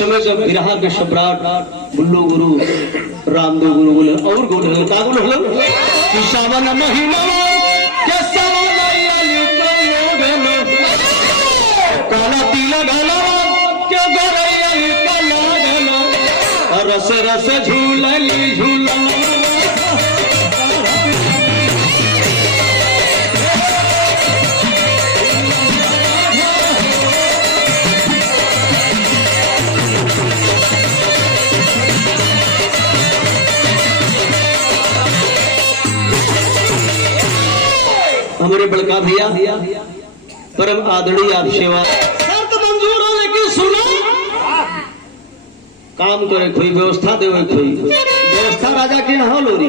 समय जब बिरहा के सम्राट बुल्लू गुरु रामदेव गुरु बोले और गोले का बोले कि सावन महीना के काला तिला घाला के गोरैया काला घाला रस रस झूलली झूला हमारे बड़का भैया परम आदरणीय आप सेवा शर्त मंजूर हो लेकिन सुनो काम करे कोई व्यवस्था देवे कोई व्यवस्था राजा के यहाँ लोरी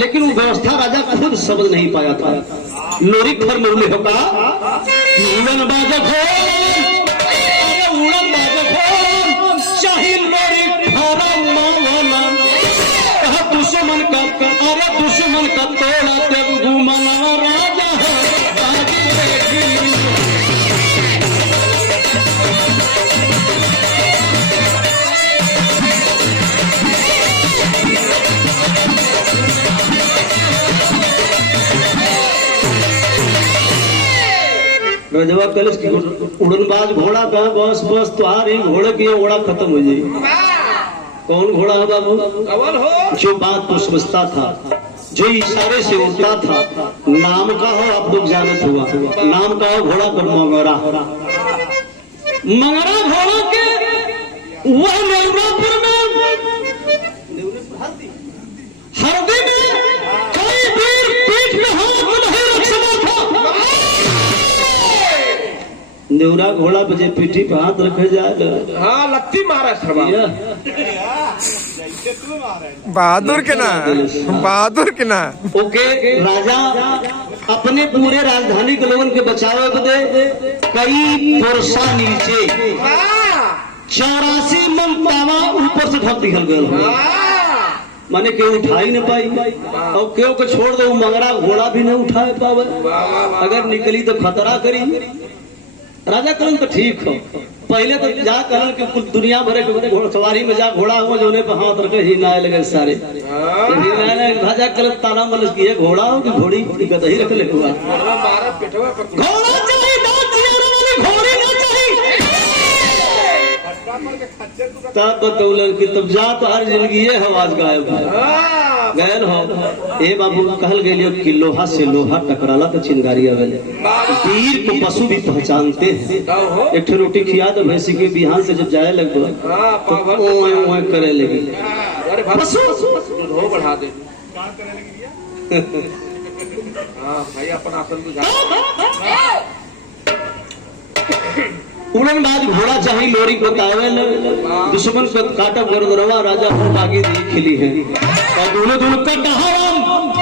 लेकिन वो व्यवस्था राजा खुद समझ नहीं पाया था लोरी खर मुरली होगा उड़न बाजक हो उड़न बाजक हो चाहे लोरी खरा मावला कहा दुश्मन का अरे दुश्मन का तोड़ा देव घुमाना राजा रजवा कलश की उड़नबाज घोड़ा का बस बस तुम्हारी घोड़े की घोड़ा खत्म हो जाएगी कौन घोड़ा है बाबू जो बात तो समझता था जो इशारे से उड़ता था नाम का हो आप लोग जानत हुआ नाम का हो घोड़ा का मंगरा मंगरा घोड़ा के वह नेवरापुर में हरदी में कई वीर पीठ में हाथ नहीं रख सका था नेवरा घोड़ा पे पीठी पे हाथ रखे जाए हाँ लत्ती मारा बहादुर के ना बहादुर के ना ओके राजा अपने पूरे राजधानी के लोगों के बचावे बदे कई पुरसा नीचे 84 मन पावा ऊपर से ढक दिखल गए माने के उठा ही नहीं पाई और क्यों को छोड़ दो मगरा घोड़ा भी नहीं उठा पावे अगर निकली तो खतरा करी राजा करण तो ठीक हो पहले तो जा करण के कुछ दुनिया भरे के घोड़सवारी में जा घोड़ा हो जोने पे हाथ रखे ही नाय लगे सारे राजा करण ताना मलस की घोड़ा हो कि घोड़ी कत ही रख ले हुआ घोड़ा चाहिए घोड़ी ना चाहिए तब बतौलन कि तब जा तो हर जिंदगी ये आवाज गायब गैल हो ए बाबू कहल गेलियो कि लोहा से लोहा टकराला तो चिंगारी आवेले वीर को पशु भी पहचानते हैं एक ठो रोटी खिया तो भैंसी के बिहान से जब जाए लगो तो ओए ओए करे लगी पशु दूध बढ़ा दे हां भाई अपन आसन बुझा उड़नबाज घोड़ा चाहिए लोरी को तावेल दुश्मन को काटा गोरदरवा राजा हो बागी दी खिली है और दोनों दोनों का डहारम